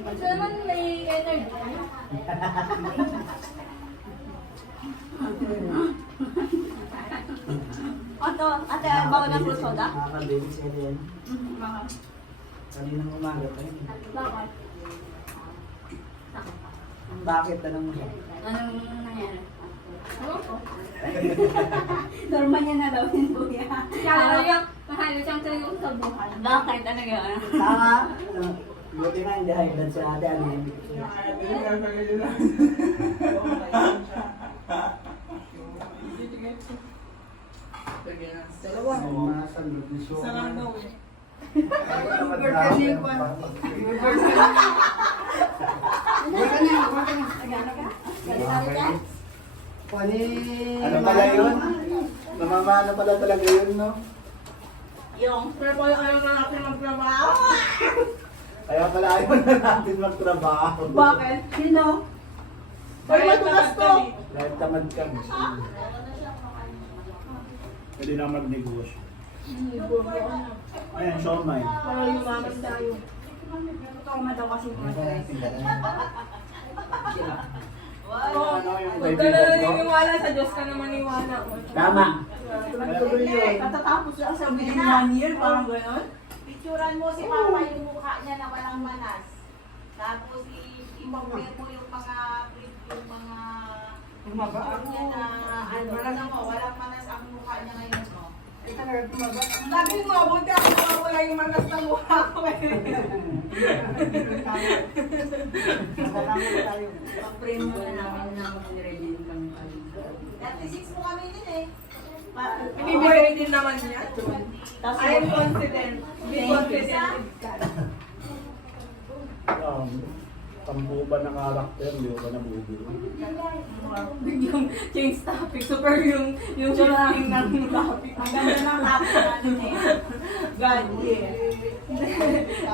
Kasi naman may energy. Ate, bawa ng fruit soda? Nakaka-baby sila yan. Bakit? Kaninang umaga pa yun. Bakit? Bakit? Tanong mo siya. Anong nangyari? Normal niya na daw yun, kuya. Kaya yung mahalo siyang tuyong sa buhay. Bakit? Ano yun? Tama. Buti nga hindi high blood si ate. Ano yun? Dalawa. Sa nga daw eh. Ano pala yun? Namamana pala talaga yun, no? Yung Pero kung ayaw na natin magtrabaho. Kaya pala ayaw na natin magtrabaho. Bakit? Sino? Ay, matulas ko. Dahil tamad kami. Pwede na magnegosyo. Ayan, siomay. Para yumaman tayo. tama daw kasi mga stress. Oo. Ano yung Huwag ka na naniniwala sa Diyos ka na maniwala. Tama. Katatapos lang sa within 1 year, parang gano'n. Picturean mo si Papa yung mukha niya na walang manas. Tapos i-compare mo yung mga picture niya na ano mo, walang manas ang mukha niya ngayon, no? Sabi mo, buti ako nawawala yung manas ng mukha ko. Pag-frame mo na namin na mag-ready kami kami. 36 mo kami din eh. Ibibigay din naman niya. Tapos, I am confident. Be confident. Tambuba ng karakter, hindi ko pa nabubuo. yung change topic. Super yung shifting ng topic. Ang ganda ng topic natin eh. God, yeah.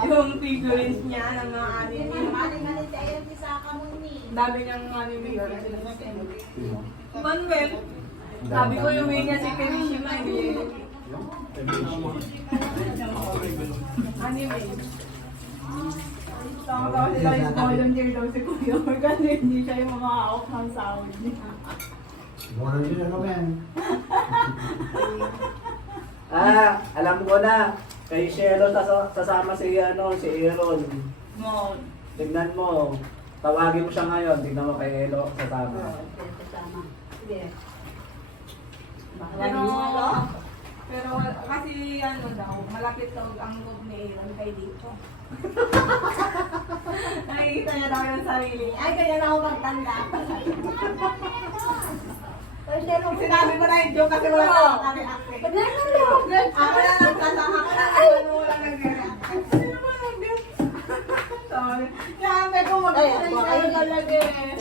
Yung figurines niya ng mga anime. Maling-maling tayo yung Kisaka mo ni. Dami niyang anime. Sino? Manuel. Sabi ko yung way niya si Kirishima. Anime. Tama sila yung volunteer daw si Kuya kasi hindi siya yung makaka-off ng sahod niya. Mura yun ano yan. Alam ko na. Kay Shelo sasama si Aaron. Mo. Tignan mo. Tawagin mo siya ngayon. Tignan mo kay Elo sasama. Kasama. Sige. Pero kasi ano daw, malapit daw ang loob ni Aaron kay dito. Nakikita niya daw yung sarili niya. Ay, kanya na ako magtanda. Sinabi ko na yung joke kasi wala na ako kami acting. Ako na lang kasama, ako na lang wala nag-react. Sino ba nag-react? Sorry. Sabi ko mag-react talaga eh.